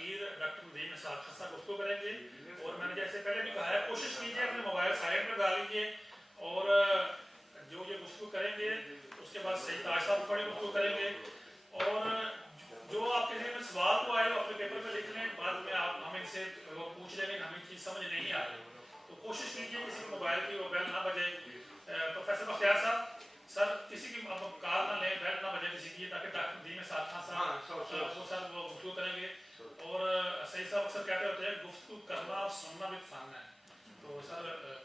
اخیر ڈاکٹر ندیم نثار خان صاحب گفتگو کریں گے، اور میں نے جیسے پہلے بھی کہا ہے کوشش کیجیے اپنے موبائل سائلنٹ میں ڈال لیجیے، اور جو یہ گفتگو کریں گے اس کے بعد سید تاج صاحب بڑی گفتگو کریں گے، اور جو آپ کے ذہن میں سوال تو آئے اپنے پیپر پہ لکھ لیں، بعد میں آپ ہم ان سے وہ پوچھ لیں گے ہمیں چیز سمجھ نہیں آ رہی، تو کوشش کیجیے کسی کے موبائل کی وہ بیل نہ بجے۔ پروفیسر بختیار صاحب سر کسی کی کال نہ لیں، بیل نہ بجے کسی کی، تاکہ ڈاکٹر ندیم نثار خان صاحب وہ سر وہ گفتگو کریں گے، اور سید صاحب اکثر کہتے ہوتے ہیں گفتگو کرنا اور سننا بھی فن ہے، تو سر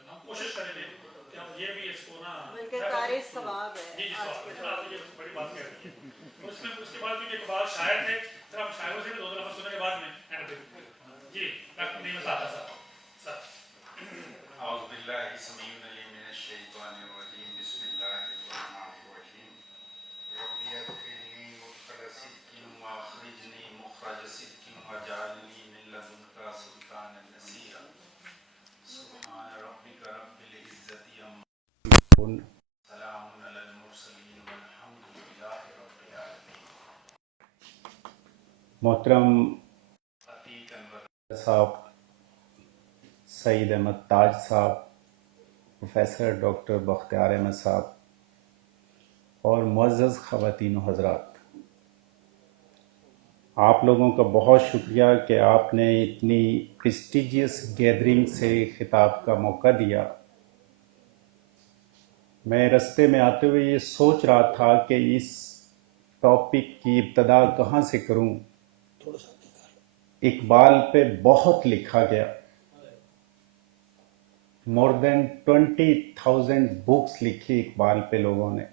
ہم کوشش کریں گے کہ ہم یہ بھی اس کو نا بلکہ قاری ثواب ہے۔ جی ثواب آپ یہ بڑی بات کہہ رہی ہے، اس کے بعد بھی اقبال شاعر تھے، پھر ہم شاعروں سے بھی دو لفظ سننے کے بعد میں جی ڈاکٹر ندیم نثار صاحب سر۔ اعوذ باللہ السمیع العلیم من الشیطان الرجیم، بسم اللہ الرحمن الرحیم، ربی ادخلنی مدخل صدق واخرجنی مخرج صدق واجعلنی من لدنک سلطانا نصیرا، سبحان ربک رب العزة عما یصفون، سلام علی المرسلین والحمد للہ رب العالمین۔ محترم عتیق انور صاحب، سعید احمد تاج صاحب، پروفیسر ڈاکٹر بختیار احمد صاحب، اور معزز خواتین و حضرات، آپ لوگوں کا بہت شکریہ کہ آپ نے اتنی پریسٹیجیس گیدرنگ سے خطاب کا موقع دیا۔ میں رستے میں آتے ہوئے یہ سوچ رہا تھا کہ اس ٹاپک کی ابتدا کہاں سے کروں۔ اقبال پہ بہت لکھا گیا، مور دین 20,000 بکس لکھی اقبال پہ لوگوں نے۔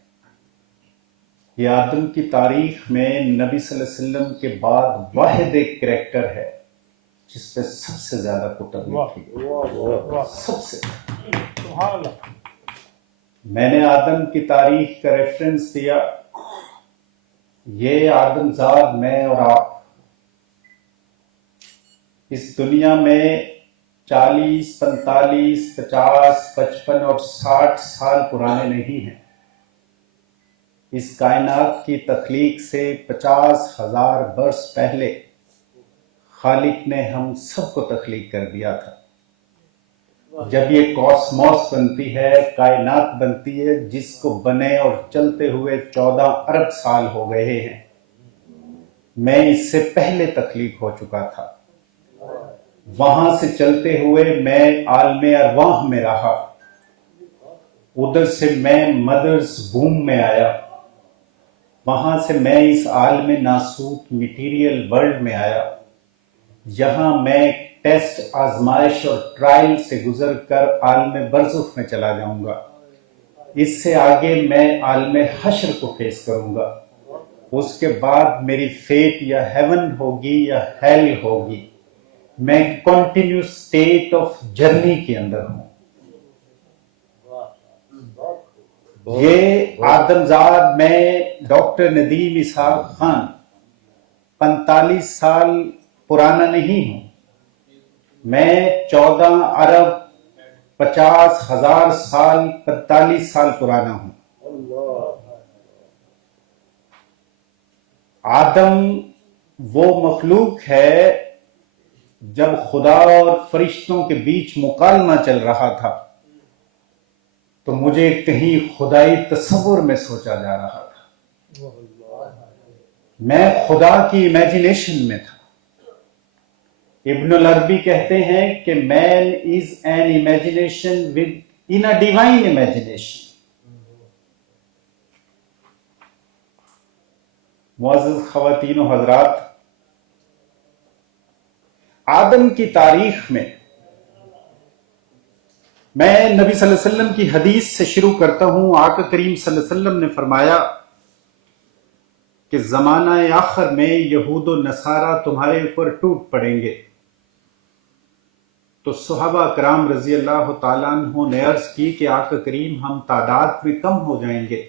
یہ آدم کی تاریخ میں نبی صلی اللہ علیہ وسلم کے بعد واحد ایک کریکٹر ہے جس پہ سب سے زیادہ کتب لکھی، سب سے۔ میں نے آدم کی تاریخ کا ریفرنس دیا، یہ آدم زاد میں اور آپ اس دنیا میں 40، 45، 50، 55 اور 60 سال پرانے نہیں ہیں۔ اس کائنات کی تخلیق سے 50,000 برس پہلے خالق نے ہم سب کو تخلیق کر دیا تھا۔ جب یہ کاسموس بنتی ہے، کائنات بنتی ہے، جس کو بنے اور چلتے ہوئے 14 ارب سال ہو گئے ہیں، میں اس سے پہلے تخلیق ہو چکا تھا۔ وہاں سے چلتے ہوئے میں عالم ارواح میں رہا، ادھر سے میں مدرز ووم میں آیا، وہاں سے میں اس عالم ناسوت میٹیریل ورلڈ میں آیا، یہاں میں ٹیسٹ، آزمائش اور ٹرائل سے گزر کر عالم برزخ میں چلا جاؤں گا۔ اس سے آگے میں عالم حشر کو فیس کروں گا، اس کے بعد میری فیٹ یا ہیون ہوگی یا ہیل ہوگی۔ میں کنٹینیوس اسٹیٹ آف جرنی کے اندر ہوں۔ یہ آدمزاد میں ڈاکٹر ندیم اسحاق خان 45 سال پرانا نہیں ہوں، میں 14 ارب 50,000 سال 45 سال پرانا ہوں۔ آدم وہ مخلوق ہے، جب خدا اور فرشتوں کے بیچ مکالمہ چل رہا تھا تو مجھے کہیں خدائی تصور میں سوچا جا رہا تھا، میں خدا کی امیجنیشن میں تھا۔ ابن العربی کہتے ہیں کہ man is an imagination within a divine imagination. معزز خواتین و حضرات، آدم کی تاریخ میں میں نبی صلی اللہ علیہ وسلم کی حدیث سے شروع کرتا ہوں۔ آقا کریم صلی اللہ علیہ وسلم نے فرمایا کہ زمانہ آخر میں یہود و نصارہ تمہارے اوپر ٹوٹ پڑیں گے۔ تو صحابہ کرام رضی اللہ تعالیٰ عنہ نے عرض کی کہ آقا کریم ہم تعداد میں کم ہو جائیں گے۔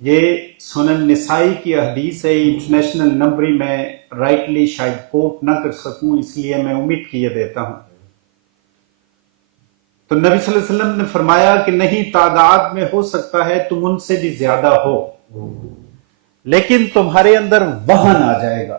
یہ سنن نسائی کی حدیث ہے، انٹرنیشنل نمبری میں رائٹلی شاید کوٹ نہ کر سکوں، اس لیے میں امید کیے دیتا ہوں۔ تو نبی صلی اللہ علیہ وسلم نے فرمایا کہ نہیں، تعداد میں ہو سکتا ہے تم ان سے بھی زیادہ ہو، لیکن تمہارے اندر وہن آ جائے گا،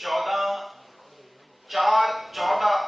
14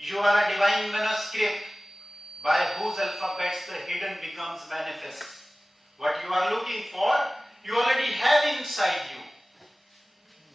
you are a divine manuscript by whose alphabets the hidden becomes manifest. What you are looking for, you already have inside you.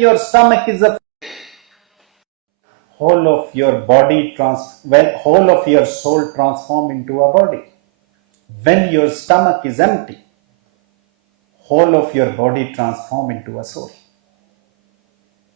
your stomach is a whole of your body whole of your soul transform into a body. When your stomach is empty, whole of your body transform into a soul.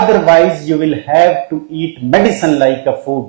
otherwise you will have to eat medicine like a food.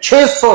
600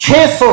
600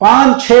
5-6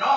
9,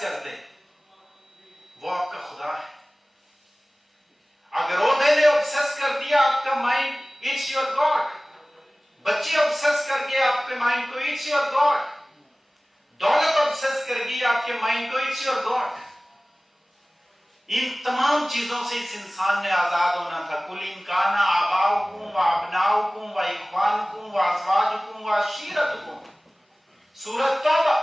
کر دے وہ آپ کا خدا ہے. اگر عہدے نے obsess کر دیا آپ کا مائنڈ, اٹس یور گاڈ. بچے obsess کر کے آپ کے مائنڈ کو, اٹس یور گاڈ. دولت obsess کر گئی آپ کے مائنڈ کو, اٹس یور گاڈ. ان تمام چیزوں سے اس انسان نے آزاد ہونا تھا. قُلْ إِنْ كَانَ آبَاؤُكُمْ وَأَبْنَاؤُكُمْ وَإِخْوَانُكُمْ وَأَزْوَاجُكُمْ وَعَشِيرَتُكُمْ. سورۃ توبہ.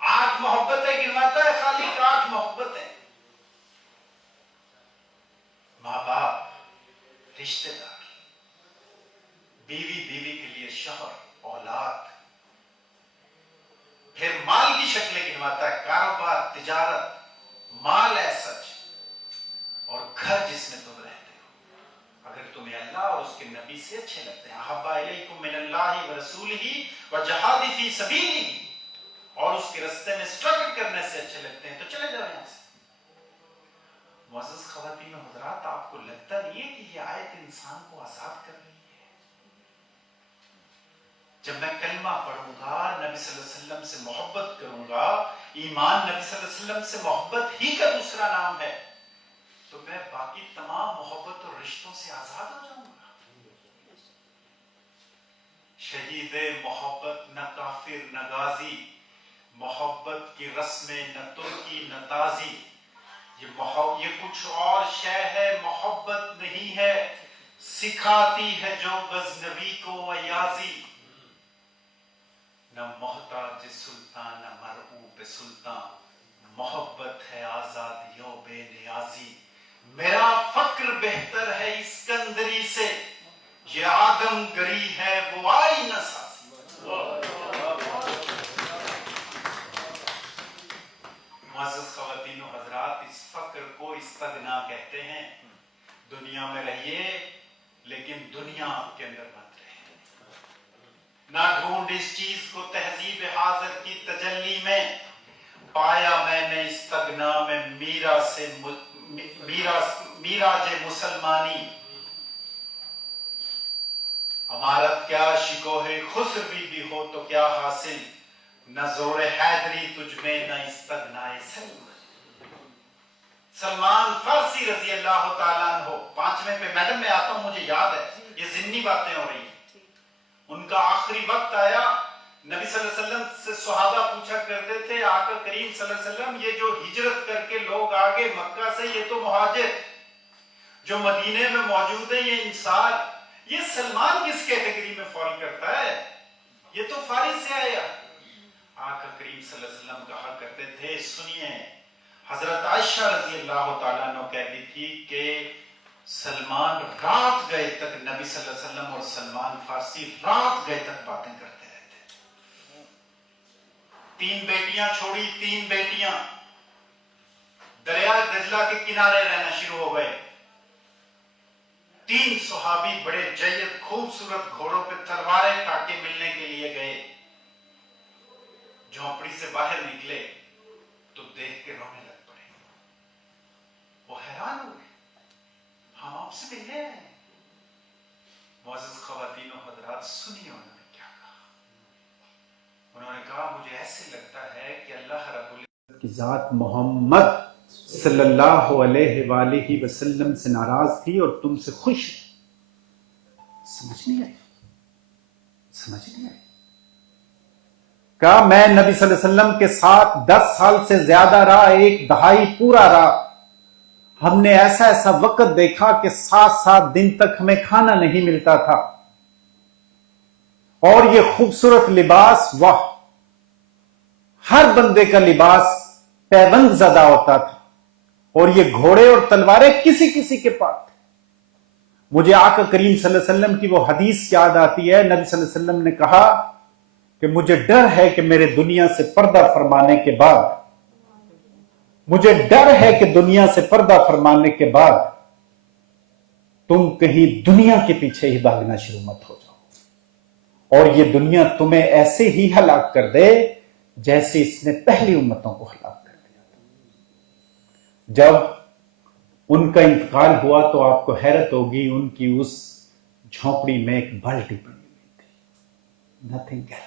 8 محبتیں گنواتا ہے خالق, 8 محبتیں. ماں باپ, رشتے دار, بیوی بیوی کے لیے شوہر, اولاد. پھر مال کی شکلیں گنواتا ہے, کاروبار, تجارت, مال ہے سچ, اور گھر جس میں تم رہتے ہو. اگر تمہیں اللہ اور اس کے نبی سے اچھے لگتے ہیں, احب الیکم من اللہ ورسولہ وجہاد فی سبیلہ, اور اس کے راستے میں اسٹرگل کرنے سے اچھے لگتے ہیں, تو چلے جاؤ یہاں سے. معزز خواتین و حضرات, آپ کو لگتا نہیں ہے کہ یہ آیت انسان کو آزاد کر رہی ہے؟ جب میں کلمہ پڑھوں گا, نبی صلی اللہ علیہ وسلم سے محبت کروں گا, ایمان نبی صلی اللہ علیہ وسلم سے محبت ہی کا دوسرا نام ہے, تو میں باقی تمام محبت اور رشتوں سے آزاد ہو جاؤں گا. شہید محبت نہ کافر نہ غازی, محبت کی رسمیں نہ ترکی نہ تازی. یہ کچھ اور شے ہے, محبت نہیں ہے. سکھاتی ہے جو غزنوی کو ایازی. نہ محتاج سلطان نہ مرعوب سلطان, محبت ہے آزادیوں بے نیازی. میرا فقر بہتر ہے اسکندری سے, یہ آدم گری ہے وہ آئی نہ سازی. معزز خواتین و حضرات, اس فقر کو استغنا کہتے ہیں. دنیا میں رہیے لیکن دنیا آپ کے اندر مت رہے. نہ ڈھونڈ اس چیز کو تہذیب حاضر کی تجلی میں, پایا میں نے استغنا میں میراج مسلمانی. عمارت کیا شکوہ خسروی بھی ہو تو کیا حاصل, نہ زور حیدری تجھ میں نہ استغنائے سلمان. سلمان فارسی رضی اللہ تعالیٰ عنہ, 5ویں پہ میڈم میں آتا ہوں, مجھے یاد ہے, یہ ضمنی باتیں ہو رہی ہیں. ان کا آخری وقت آیا, نبی صلی اللہ علیہ وسلم سے صحابہ پوچھا کرتے تھے, آقا کریم صلی اللہ علیہ وسلم یہ جو ہجرت کر کے لوگ آگے مکہ سے, یہ تو مہاجر, جو مدینے میں موجود ہیں یہ انصار, یہ سلمان کس کیٹیگری میں فال کرتا ہے؟ یہ تو فارس سے آیا. آقا کریم صلی اللہ علیہ وسلم کہا کرتے تھے, سنیے, حضرت عائشہ رضی اللہ تعالیٰ عنہ کہتی تھی کہ سلمان رات گئے تک, نبی صلی اللہ علیہ وسلم اور سلمان فارسی رات گئے تک باتیں کرتے رہتے. 3 بیٹیاں چھوڑی, 3 بیٹیاں دریا دجلہ کے کنارے رہنا شروع ہو گئے. 3 صحابی بڑے جید خوبصورت گھوڑوں پہ تلواریں تاکے ملنے کے لیے گئے. جھونپڑی سے باہر نکلے تو دیکھ کے رونے لگ پڑے. وہ حیران ہوئے, ہم آپ سے ملنے آئے. معزز خواتین و حضرات, سنیے انہوں نے کیا کہا. انہوں نے کہا, مجھے ایسے لگتا ہے کہ اللہ رب العزت کی ذات محمد صلی اللہ علیہ وآلہ وسلم سے ناراض تھی اور تم سے خوش. سمجھ نہیں آئی, سمجھ نہیں آئی. کہا میں نبی صلی اللہ علیہ وسلم کے ساتھ 10 سال سے زیادہ رہا, 1 دہائی پورا رہا. ہم نے ایسا ایسا وقت دیکھا کہ 7 دن تک ہمیں کھانا نہیں ملتا تھا, اور یہ خوبصورت لباس, واہ, ہر بندے کا لباس پیوند زدہ ہوتا تھا, اور یہ گھوڑے اور تلواریں کسی کسی کے پاس تھے. مجھے آقا کریم صلی اللہ علیہ وسلم کی وہ حدیث یاد آتی ہے. نبی صلی اللہ علیہ وسلم نے کہا کہ مجھے ڈر ہے کہ میرے دنیا سے پردہ فرمانے کے بعد, مجھے ڈر ہے کہ دنیا سے پردہ فرمانے کے بعد تم کہیں دنیا کے پیچھے ہی بھاگنا شروع مت ہو جاؤ, اور یہ دنیا تمہیں ایسے ہی ہلاک کر دے جیسے اس نے پہلی امتوں کو ہلاک کر دیا تھا. جب ان کا انتقال ہوا تو آپ کو حیرت ہوگی, ان کی اس جھونپڑی میں ایک بالٹی پڑی ہوئی تھی, nothing else.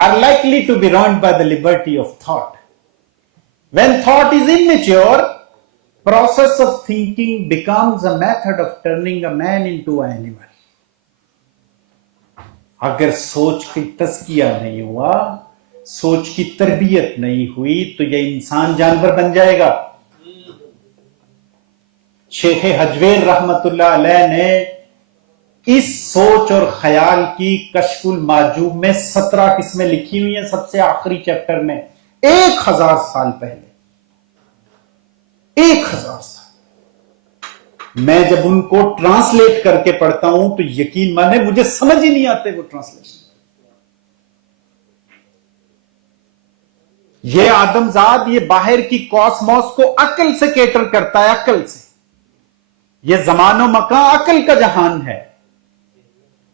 are likely to be ruined by the liberty of thought. When thought is immature, process of thinking becomes a method of turning a man into an animal. اگر سوچ کی تزکیہ نہیں ہوا، سوچ کی تربیت نہیں ہوئی تو یہ انسان جانور بن جائے گا. شیخ حجویر رحمت اللہ علیہ نے اس سوچ اور خیال کی کشف المعجوب میں 17 قسمیں لکھی ہوئی ہیں، سب سے آخری چیپٹر میں 1000 سال پہلے. 1000 سال. میں جب ان کو ٹرانسلیٹ کر کے پڑھتا ہوں تو یقین مانے مجھے سمجھ ہی نہیں آتے وہ ٹرانسلیشن. یہ آدمزاد، یہ باہر کی کاسموس کو عقل سے کیٹر کرتا ہے، عقل سے. یہ زمان و مکان عقل کا جہان ہے،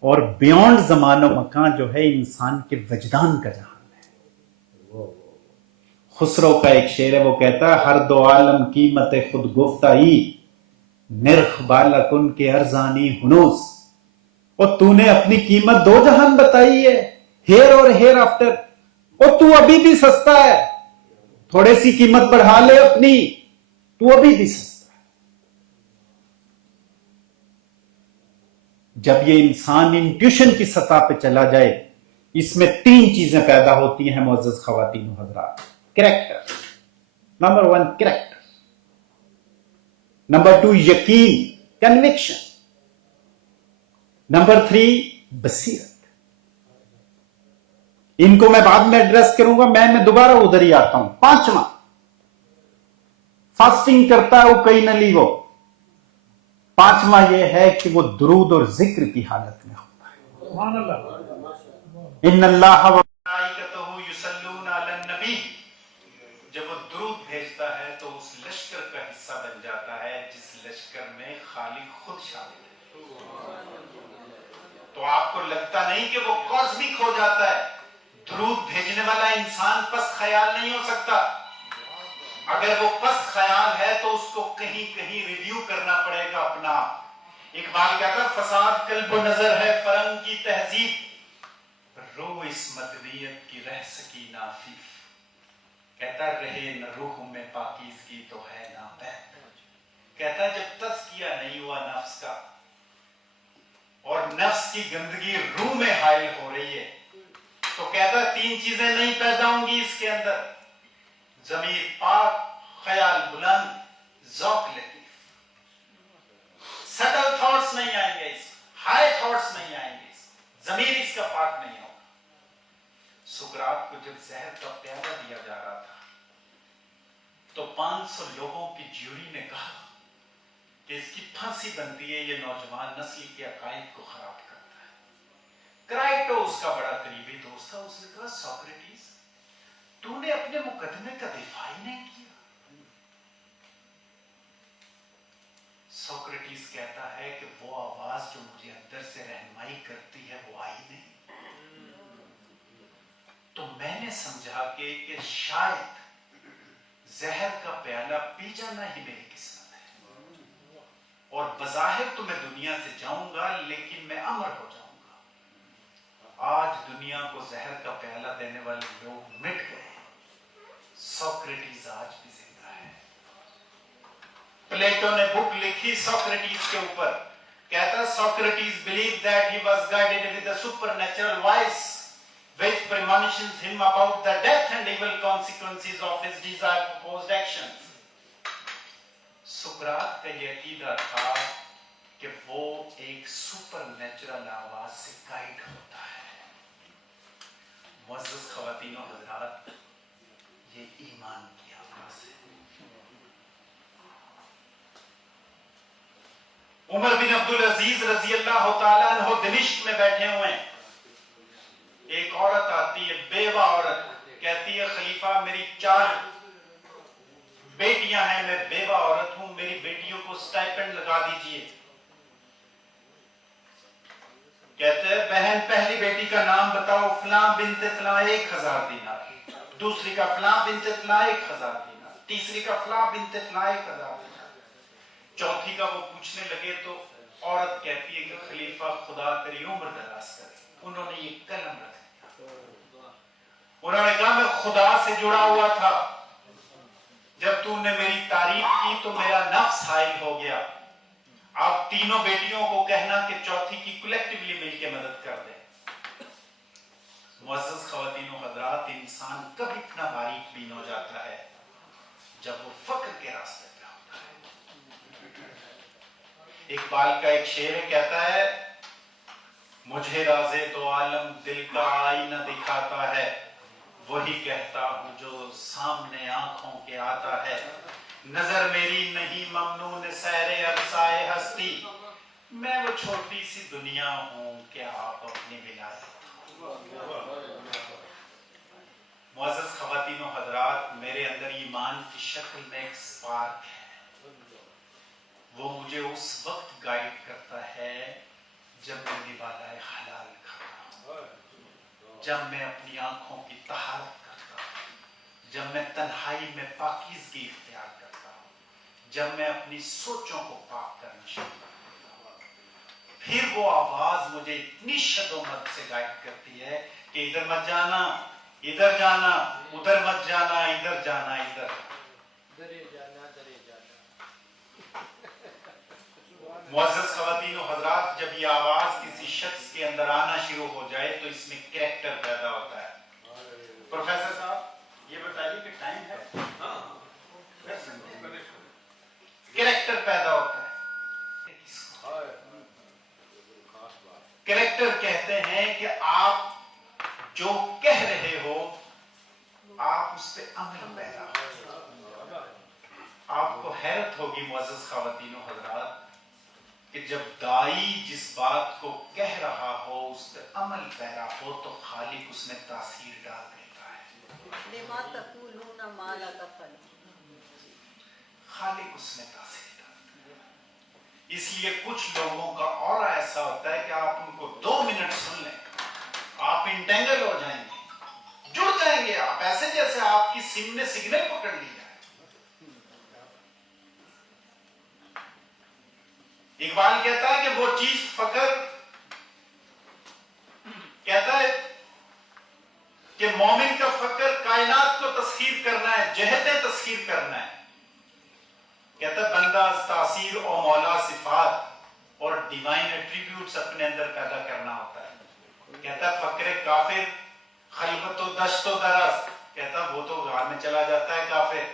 اور بیونڈ زمان و مکان جو ہے انسان کے وجدان کا جہان ہے. خسرو کا ایک شعر ہے، وہ کہتا ہے ہر دو عالم قیمت خود گفتائی، نرخ بالا کن کے ارزانی ہنوس. اور تو نے اپنی قیمت 2 جہان بتائی ہے، ہیر اور ہیر آفٹر. اور تو ابھی بھی سستا ہے، تھوڑے سی قیمت بڑھا لے اپنی، تو ابھی بھی سستا. جب یہ انسان انٹیوشن کی سطح پہ چلا جائے، اس میں 3 چیزیں پیدا ہوتی ہیں معزز خواتین و حضرات. Character, number 1 character. نمبر 2 یقین، کنوکشن. نمبر 3 بصیرت. ان کو میں بعد میں ایڈریس کروں گا، میں دوبارہ ادھر ہی آتا ہوں. 5واں، فاسٹنگ کرتا ہے وہ کئی نہ لی وہ. 5واں یہ ہے کہ وہ درود اور ذکر کی حالت میں ہوتا ہے. سبحان اللہ. ان اللہ و ملائکتہ یصلون علی النبی. جب وہ درود بھیجتا ہے تو اس لشکر کا حصہ بن جاتا ہے جس لشکر میں خالق خود شامل ہے. تو آپ کو لگتا نہیں کہ وہ کاسمک ہو جاتا ہے. درود بھیجنے والا انسان پس خیال نہیں ہو سکتا. اگر وہ پس خیال ہے تو اس کو کہیں کہیں ریویو کرنا پڑے گا اپنا. اقبال کہتا فساد قلب و نظر ہے فرنگ کی تہذیب، رو اس مدنیت کی رہ سکی نافیف. کہتا رہے نہ روح میں پاکیزگی تو ہے نہ پید. کہتا جب تزکیہ نہیں ہوا نفس کا اور نفس کی گندگی روح میں حائل ہو رہی ہے، تو کہتا 3 چیزیں نہیں پیدا ہوں گی اس کے اندر: ضمیر پاک، خیال بلند، ذوق لطیف. سٹل تھاٹس نہیں آئیں گے، ہائی تھاٹس نہیں آئیں گے، ضمیر اس کا پاک نہیں ہوگا. سقراط کو جب زہر کا پیالہ دیا جا رہا تھا تو 500 لوگوں کی جیوری نے کہا کہ اس کی پھانسی بنتی ہے، یہ نوجوان نسل کے عقائد کو خراب کرتا ہے. کرائٹو اس کا بڑا قریبی دوست تھا. اس نے کہا سوکریٹس، تو نے اپنے مقدمے کا دفاع ہی نہیں کیا. سوکریٹس کہتا ہے کہ وہ آواز جو مجھے اندر سے رہنمائی کرتی ہے وہ آئی نہیں. تو میں نے سمجھا کہ شاید زہر کا پیالہ پی جانا ہی میری قسمت ہے، اور بظاہر تو میں دنیا سے جاؤں گا لیکن میں امر ہو جاؤں گا. آج دنیا کو زہر کا پیالہ دینے والے لوگ مٹ گئے. سوکریٹس آج بھی زندہ ہے. پلیٹو نے بک لکھی سوکریٹس کے اوپر. کہتا Socrates believed that he was guided with a supernatural voice which premonitions him about the death and evil consequences of his desired proposed actions. سقراط کا یہ عقیدہ تھا کہ وہ ایک سپر نیچرل آواز سے گائیڈ ہوتا ہے. معزز خواتین و حضرات، یہ ایمان کی آواز ہے. عمر بن عبدالعزیز رضی اللہ تعالیٰ عنہ دمشق میں بیٹھے ہوئے ہیں. ایک عورت آتی ہے، بیوہ عورت، کہتی ہے خلیفہ میری 4 بیٹیاں ہیں، میں بیوہ عورت ہوں، میری بیٹیوں کو سٹائپنڈ لگا دیجئے. کہتے ہیں بہن پہلی بیٹی کا نام بتاؤ، فلاں بنت فلاں 1000 دینار، دوسری کا فلاں بنت فلاں 1000 دینار، تیسری کا فلاں بنت فلاں 1000 دینار. چوتھی کا وہ پوچھنے لگے تو عورت کہتی ہے کہ خلیفہ خدا تیری عمر دراز کرے. انہوں نے یہ قلم رکھ دیا. انہوں نے کہا میں خدا سے جڑا ہوا تھا. جب تم نے میری تعریف کی کی تو میرا نفس حائل ہو گیا. آپ تینوں بیٹیوں کو کہنا کہ چوتھی کی کلیکٹیولی مل کے مدد کر دیں. معزز خواتین و حضرات، انسان کب اتنا باریک بین ہو جاتا ہے جب وہ فقر کے راستے پہ ہوتا ہے. اقبال کا ایک شعر کہتا ہے، مجھے رازے دو عالم دل کا آئینہ دکھاتا ہے، وہی کہتا ہوں جو سامنے آنکھوں کے آتا ہے. نظر میری نہیں ممنون سیر عرصائے ہستی، میں وہ چھوٹی سی دنیا ہوں کہ آپ اپنی ولایت. معزز خواتین و حضرات، میرے اندر ایمان کی شکل میں ایک سپارک ہے. وہ مجھے اس وقت گائیڈ کرتا ہے جب میں نوالۂ حلال کھاتا ہوں، جب میں اپنی آنکھوں کی طہارت کرتا ہوں، جب میں تنہائی میں پاکیزگی اختیار کرتا ہوں، جب میں اپنی سوچوں کو پاک کرنا شروع کرتا ہوں. پھر وہ آواز مجھے اتنی شد و مد سے گائیڈ کرتی ہے کہ ادھر مت جانا، ادھر جانا، ادھر مت جانا، ادھر جانا، ادھر معزز خواتین و حضرات، جب یہ آواز کسی شخص کے اندر آنا شروع ہو جائے تو اس میں کریکٹر پیدا ہوتا ہے. پروفیسر صاحب یہ بتائیے کہ ٹائم ہے. کریکٹر پیدا ہوتا ہے. کریکٹر کہتے ہیں کہ آپ جو کہہ رہے ہو آپ اس پہ عمل پیدا ہو. آپ کو حیرت ہوگی معزز خواتین و حضرات کہ جب دائی جس بات کو کہہ رہا ہو اس پہ عمل پیرا ہو تو خالق اس میں تاثیر ڈال دیتا ہے. لما تقولون ما لا تفعلون. خالق اس میں تاثیر ڈالتا ہے. اس لیے کچھ لوگوں کا اور ایسا ہوتا ہے کہ آپ ان کو 2 منٹ سن لیں، آپ انٹینگل ہو جائیں گے، جڑ جائیں گے آپ، ایسے جیسے آپ کی سم نے سگنل پکڑ لی جائے. اقبال کہتا ہے کہ وہ چیز فقر کہتا ہے کہ مومن کا فقر کائنات کو تسخیر کرنا ہے، جہتیں تسخیر کرنا ہے. کہتا ہے بندہ از تاثیر و مولا صفات اور ڈیوائن ایٹریبیوٹس اپنے اندر پیدا کرنا ہوتا ہے. کہتا ہے فقر کافر خلوت و دشت و درست، کہتا ہے وہ تو غار میں چلا جاتا ہے کافر.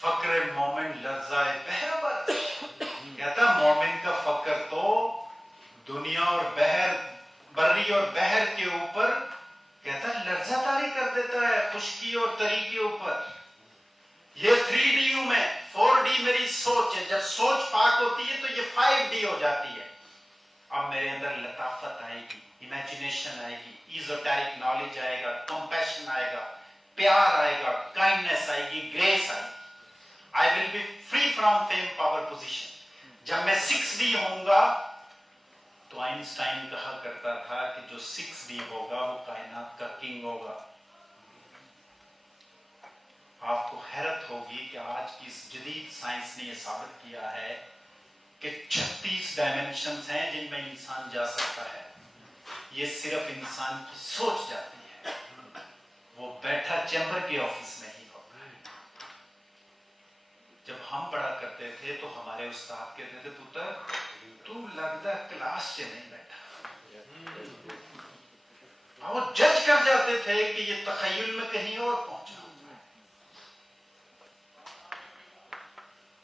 فقر مومن لرزائے بحر بر، کہتا ہے مومن کا فقر تو دنیا اور بحر، بری اور بحر کے اوپر کہتا ہے لرزہ طاری کر دیتا ہے، خشکی اور تری کے اوپر. یہ 3D میں 4D میری سوچ ہے، جب سوچ پاک ہوتی ہے تو یہ 5D ہو جاتی ہے. اب میرے اندر لطافت آئے گی، امیجنیشن آئے گی، ایزوٹیرک نالج آئے گا، کمپیشن آئے گا، پیار آئے گا، کائنڈنس آئے گی، گریس آئے گی. I will be free from fame, power, position. جب میں 6D ہوں گا تو آئنسٹائن کہا کرتا تھا کہ جو 6D ہوگا وہ کائنات کا کنگ ہوگا. آپ کو حیرت ہوگی کہ آج کی اس جدید سائنس نے یہ ثابت کیا ہے کہ 36 ڈائمینشنز ہیں جن میں انسان جا سکتا ہے. یہ صرف انسان کی سوچ جاتی ہے، وہ بیٹھا چیمبر کے آفس میں ہی ہوتا ہے. جب ہم پڑھا کرتے تھے تو ہمارے استاد کہتے تھے پتر تو لگتا کلاس سے نہیں بیٹھا. وہ جج کر جاتے تھے کہ یہ تخیل میں کہیں اور پہنچا ہوتا ہے.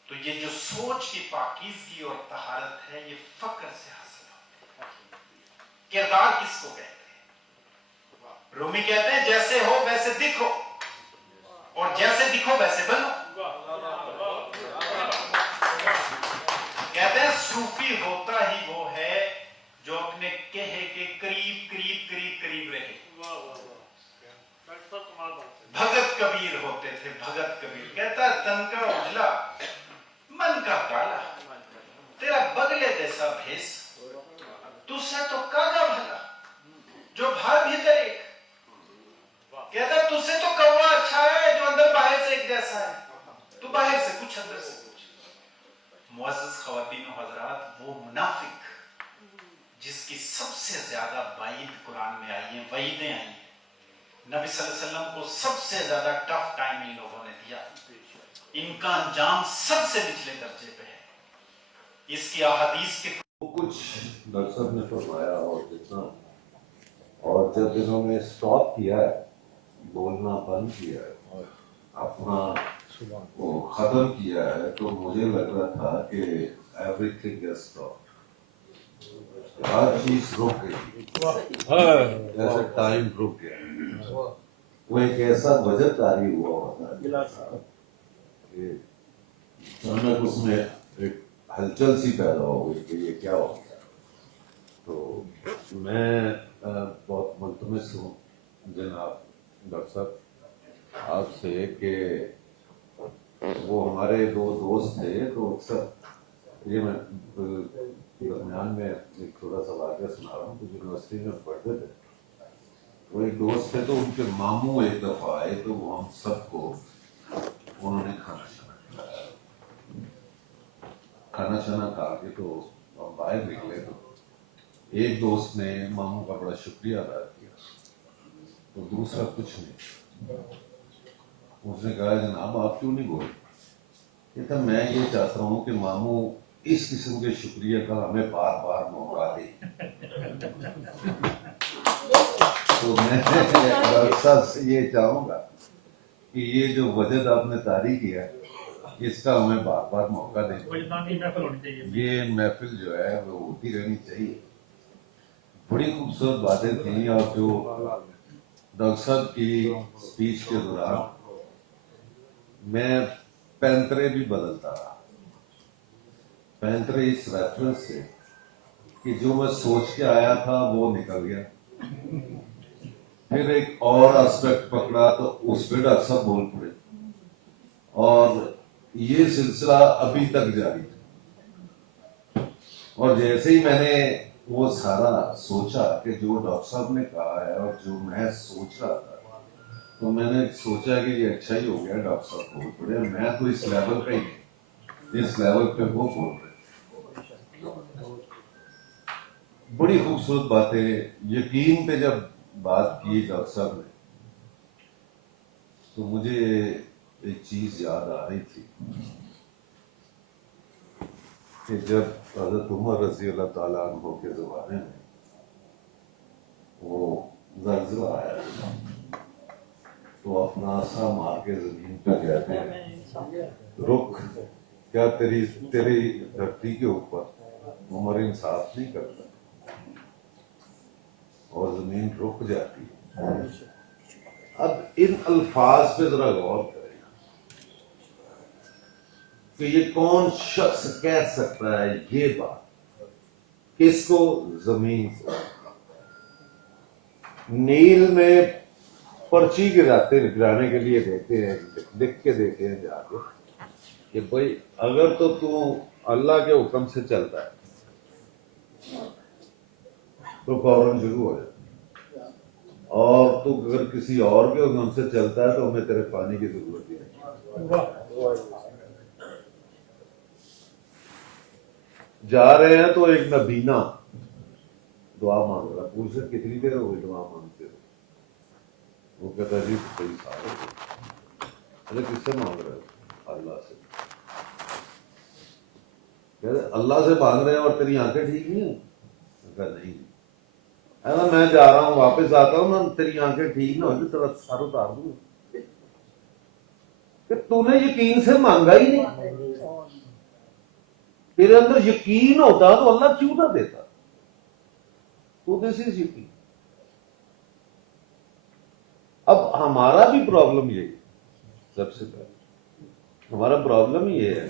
تو یہ جو سوچ کی پاکیزگی اور طہارت ہے یہ فقر سے حاصل ہوتی ہے. کردار کس کو کہتے ہیں؟ رومی کہتے ہیں جیسے ہو ویسے دکھو اور جیسے دکھو ویسے بنو. کہتے ہیں صوفی ہوتا ہی وہ ہے جو اپنے کہے کے قریب قریب قریب قریب رہے. بھگت کبیر ہوتے تھے، بھگت کبیر کہتا ہے تن کا اجلا من کا کالا، تیرا بگلے جیسا بھیس تجھ سے تو کاغا بھلا جو بھر بھیتر ایک. کہتا ہے تجھ سے تو کوا اچھا ہے جو اندر باہر سے ایک جیسا ہے، تو باہر سے کچھ اندر سے کچھ. معزز خواتین و حضرات، وہ منافق جس کی سب سے زیادہ وعید قرآن میں آئی ہیں، وعیدیں آئی ہیں، نبی صلی اللہ علیہ وسلم کو سب سے زیادہ ٹف ٹائم ان لوگوں نے دیا. ان کا انجام سب سے نچلے درجے پہ ہے. اس کی احادیث کے کچھ ڈاکٹر صاحب نے فرمایا اور جتنا، اور جب انہوں نے اسٹاپ کیا ہے، بولنا بند کیا ہے، اپنا وہ ختم کیا ہے، تو مجھے لگ رہا تھا کہ ایوری تھنگ از اسٹاپ، ہر چیز رک گئی، جیسے ٹائم رک گیا. وہ ایک ایسا وجہ طاری ہوا ہوتا ہے کہ اچانک اس میں ایک ہلچل سی پیدا ہو گئی کہ یہ کیا ہو گیا. تو میں بہت ملتمس ہوں جناب ڈاکٹر صاحب آپ سے کہ وہ ہمارے دو دوست تھے، تو اکثر یہ میں درمیان میں ایک تھوڑا سا واقعہ سنا رہا ہوں. کچھ یونیورسٹی میں پڑھتے تھے، وہ ایک دوست تھے، تو ان کے ماموں ایک دفعہ آئے، تو وہ ہم سب کو انہوں نے کھانا شانا کھا کے تو ہم باہر نکلے. تو ایک دوست نے ماموں کا بڑا شکریہ ادا کیا، تو دوسرا کچھ نہیں. اس نے کہا جناب آپ کیوں نہیں بولے؟ کہتا میں یہ چاہتا ہوں کہ ماموں اس قسم کے شکریہ کا ہمیں بار بار موقع دے. تو میں ڈاکٹر صاحب سے یہ چاہوں گا کہ یہ جو وجد آپ نے طاری کیا ہے، اس کا ہمیں بار بار موقع دیں. یہ محفل جو ہے وہ ہوتی رہنی چاہیے. بڑی خوبصورت باتیں تھیں، اور جو ڈاکٹر صاحب کی اسپیچ کے دوران میں پینترے بھی بدلتا رہا. پینترے اس ریفرنس سے کہ جو میں سوچ کے آیا تھا وہ نکل گیا، پھر ایک اور اسپیکٹ پکڑا تو اس پہ ڈاکٹر صاحب بول پڑے، اور یہ سلسلہ ابھی تک جاری ہے. اور جیسے ہی میں نے وہ سارا سوچا کہ جو ڈاکٹر صاحب نے کہا ہے اور جو میں سوچ رہا تھا، تو میں نے سوچا کہ یہ اچھا ہی ہو گیا ڈاکٹر صاحب بول پڑے. میں تو اس لیول پہ ہی نہیں، اس لیول پہ وہ بول رہے. بڑی خوبصورت باتیں. یقین پہ جب بات کی ڈاکٹر صاحب نے، تو مجھے ایک چیز یاد آ رہی تھی کہ جب حضرت عمر رضی اللہ تعالیٰ عنہ کے زمانے میں وہ زلزلہ آیا تو اپنا عصا مار کے زمین پہ کہتے ہیں رک، کیا تیری دھرتی کے اوپر عمر انصاف نہیں کرتا، اور زمین رک جاتی ہے. اب ان الفاظ پہ ذرا غور کریں کہ یہ کون شخص کہہ سکتا ہے یہ بات، کس کو؟ زمین کو. نیل میں پرچی گرانے کے لیے دیتے ہیں، لکھ کے دیتے ہیں جا کے کہ بھائی اگر تو اللہ کے حکم سے چلتا ہے تو فوراً شروع ہو جائے، اور تو اگر کسی اور کے حکم سے چلتا ہے تو ہمیں تیرے پانی کی ضرورت ہی نہیں. جا رہے ہیں تو ایک نبینا دعا مانگ رہا، پوچھ رہے کتنی دیر ہو گئی دعا مانگتے ہو؟ وہ کہتا ہے جی کئی سال ہو گئے. ارے کس سے مانگ رہے ہو؟ اللہ سے. کہتے اللہ سے مانگ رہے ہیں اور تیری آنکھیں ٹھیک نہیں ہیں؟ کہا نہیں. میں جا رہا ہوں واپس آتا ہوں نا، تیری آنکھیں ٹھیک نہ ہوگی تو سر اتار دوں. کہ تو نے یقین سے مانگا ہی نہیں، تیرے اندر یقین ہوتا تو اللہ کیوں نہ دیتا. تو دس از یقین. اب ہمارا بھی پرابلم یہی ہے. سب سے پہلے ہمارا پرابلم یہ ہے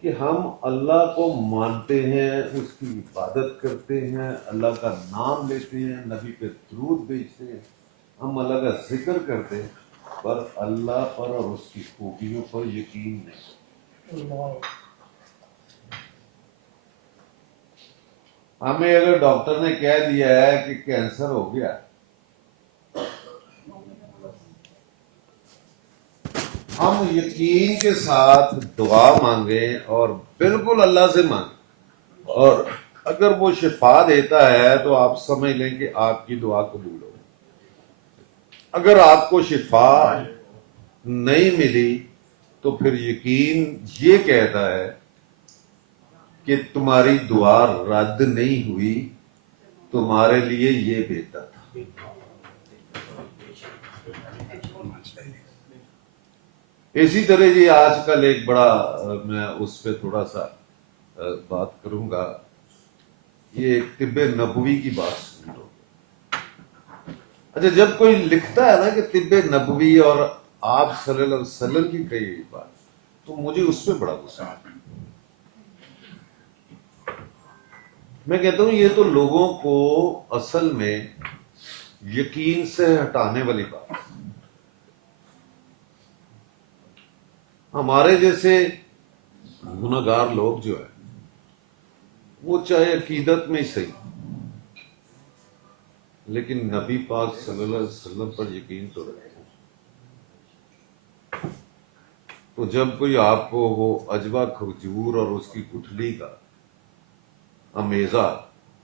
کہ ہم اللہ کو مانتے ہیں، اس کی عبادت کرتے ہیں، اللہ کا نام لیتے ہیں، نبی پہ درود بھیجتے ہیں، ہم اللہ کا ذکر کرتے ہیں، پر اللہ پر اور اس کی خوبیوں پر یقین نہیں. ہمیں اگر ڈاکٹر نے کہہ دیا ہے کہ کینسر ہو گیا، ہم یقین کے ساتھ دعا مانگیں اور بالکل اللہ سے مانگیں، اور اگر وہ شفا دیتا ہے تو آپ سمجھ لیں کہ آپ کی دعا قبول ہو. اگر آپ کو شفا نہیں ملی تو پھر یقین یہ کہتا ہے کہ تمہاری دعا رد نہیں ہوئی، تمہارے لیے یہ بہتر تھا۔ اسی طرح جی آج کل ایک بڑا میں اس پہ تھوڑا سا بات کروں گا، یہ طب نبوی کی بات سن لو۔ اچھا، جب کوئی لکھتا ہے نا کہ طب نبوی اور آپ صلی اللہ علیہ وسلم کی کہی گئی بات، تو مجھے اس پہ بڑا غصہ آتا ہے۔ میں کہتا ہوں یہ تو لوگوں کو اصل میں یقین سے ہٹانے والی بات ہے۔ ہمارے جیسے گنہگار لوگ جو ہیں وہ چاہے عقیدت میں ہی صحیح، لیکن نبی پاک صلی اللہ علیہ وسلم پر یقین تو رکھیں۔ تو جب کوئی آپ کو وہ عجوہ کھجور اور اس کی گٹھلی کا امیزہ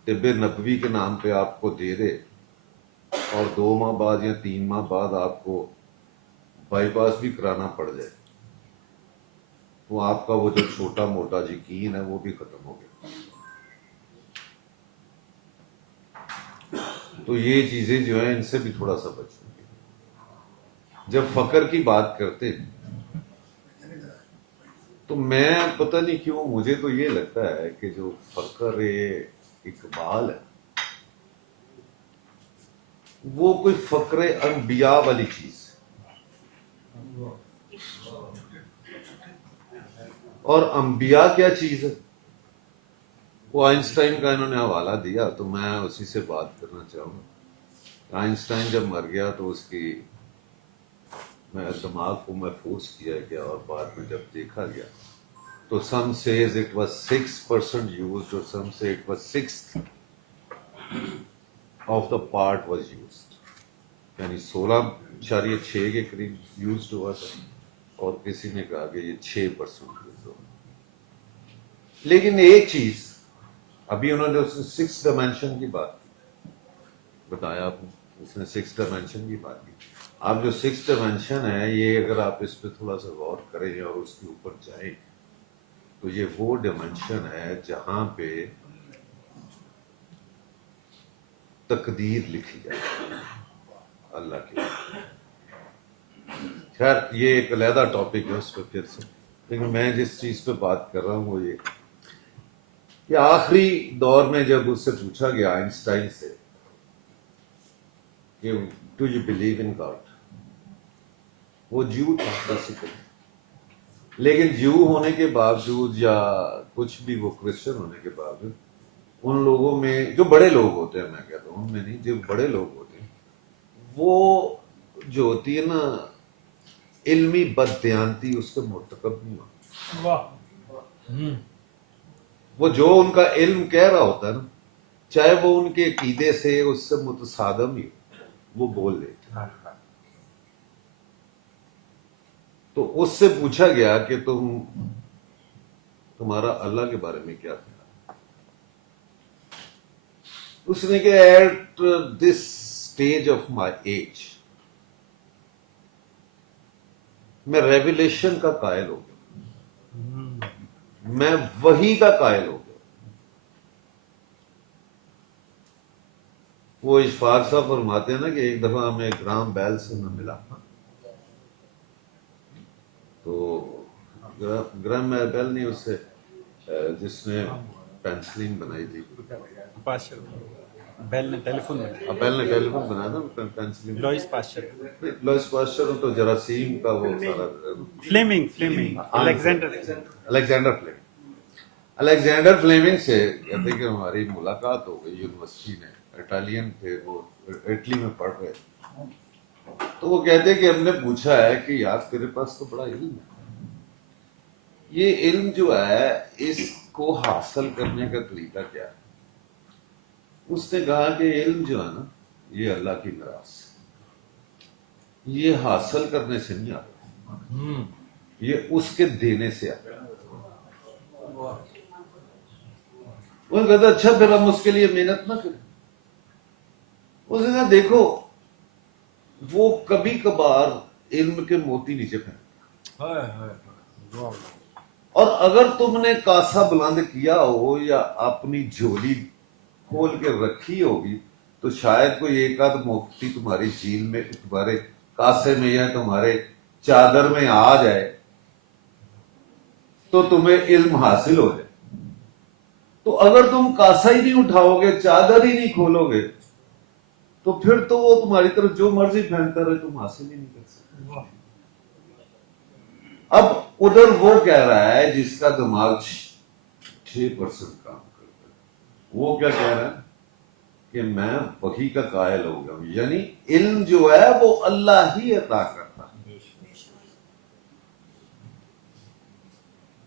طب نبوی کے نام پہ آپ کو دے دے اور 2 ماہ بعد یا 3 ماہ بعد آپ کو بائی پاس بھی کرانا پڑ جائے، تو آپ کا وہ جو چھوٹا موٹا یقین ہے وہ بھی ختم ہو گیا۔ تو یہ چیزیں جو ہیں ان سے بھی تھوڑا سا بچوں گے۔ جب فقر کی بات کرتے ہیں تو میں پتہ نہیں کیوں مجھے تو یہ لگتا ہے کہ جو فقر اقبال ہے وہ کوئی فقر انبیاء والی چیز ہے، اور انبیاء کیا چیز ہے وہ آئنسٹائن کا انہوں نے حوالہ دیا تو میں اسی سے بات کرنا چاہوں گا۔ آئنسٹائن جب مر گیا تو اس کی میں دماغ کو محفوظ کیا گیا، اور بعد میں جب دیکھا گیا تو some says it was 6% used or some say it was 6th of the part was used، یعنی 16.6 کے قریب یوزڈ ہوا تھا، اور کسی نے کہا کہ یہ 6% یوز ہوا۔ لیکن ایک چیز ابھی انہوں نے اس نے 6 ڈائمینشن کی بات کی، بتایا آپ نے، اس نے 6 ڈائمینشن کی بات کی۔ آپ جو 6 ڈائمینشن ہے یہ اگر آپ اس پہ تھوڑا سا غور کریں اور اس کے اوپر جائیں تو یہ وہ ڈائمینشن ہے جہاں پہ تقدیر لکھی جائے اللہ کی۔ خیر یہ ایک علیحدہ ٹاپک ہے، اس پہ پھر سے، لیکن میں جس چیز پہ بات کر رہا ہوں وہ یہ کہ آخری دور میں جب اس سے پوچھا گیا آئنسٹائن سے کہ do you believe in God, وہ جیو تھا بیسیکلی، لیکن جیو ہونے کے باوجود یا کچھ بھی وہ کرسچن ہونے کے باوجود ان لوگوں میں جو بڑے لوگ ہوتے ہیں، میں کہتا ہوں ان میں نہیں، جو بڑے لوگ ہوتے ہیں وہ جو ہوتی ہے نا علمی بددیانتی اس کے مرتکب نہیں ہوتی۔ وہ جو ان کا علم کہہ رہا ہوتا ہے نا، چاہے وہ ان کے عقیدے سے اس سے متصادم ہی وہ بول لیتے۔ تو اس سے پوچھا گیا کہ تمہارا اللہ کے بارے میں کیا خیال ہے؟ اس نے کہا at this stage of my age میں ریویلیشن کا قائل ہو گیا، میں وحی کا قائل ہو گیا۔ وہ اشفاق صاحب فرماتے ہیں نا کہ ایک دفعہ ہمیں گرام بیل سے میں ملا، تو گرام بیل نہیں، اس سے جس نے پینسلین بنائی تھی، بیل نے ٹیلی فون بیل نے ٹیلی فون بنایا تھا، penicillin Louis Pasteur Louis Pasteur تو جراثیم کا وہ سارا فلیمنگ الیگزینڈر فلیمنگ سے کہتے کہ ہماری ملاقات ہو گئی یونیورسٹی میں، اٹالین تھے وہ، اٹلی میں پڑھ رہے تھے، تو وہ کہتے کہ ہم نے پوچھا ہے کہ یار تیرے پاس تو بڑا علم ہے، یہ علم جو ہے اس کو حاصل کرنے کا طریقہ کیا ہے؟ اس نے کہا کہ علم جو ہے نا یہ اللہ کی میراث ہے، یہ حاصل کرنے سے نہیں آتا، یہ اس کے دینے سے آتا ہے۔ وہ کہتا اچھا پھر ہم اس کے لیے محنت نہ کریں؟ اس نے کہا دیکھو وہ کبھی کبھار علم کے موتی نیچے پھینکتے، اور اگر تم نے کاسا بلند کیا ہو یا اپنی جھولی کھول کے رکھی ہوگی تو شاید کوئی ایک آدھ مفتی تمہاری جھیل میں تمہارے کاسے میں یا تمہارے چادر میں آ جائے تو تمہیں علم حاصل ہو جائے. تو اگر تم کاسا ہی نہیں اٹھاؤ گے، چادر ہی نہیں کھولو گے، تو پھر تو وہ تمہاری طرف جو مرضی پھینکتا رہے، تم حاصل ہی نہیں کر سکتے. اب ادھر وہ کہہ رہا ہے جس کا دماغ 6% کام کرتا ہے، وہ کیا کہہ رہا ہے کہ میں وحی کا قائل ہو گیا ہوں، یعنی علم جو ہے وہ اللہ ہی عطا کرتا ہے.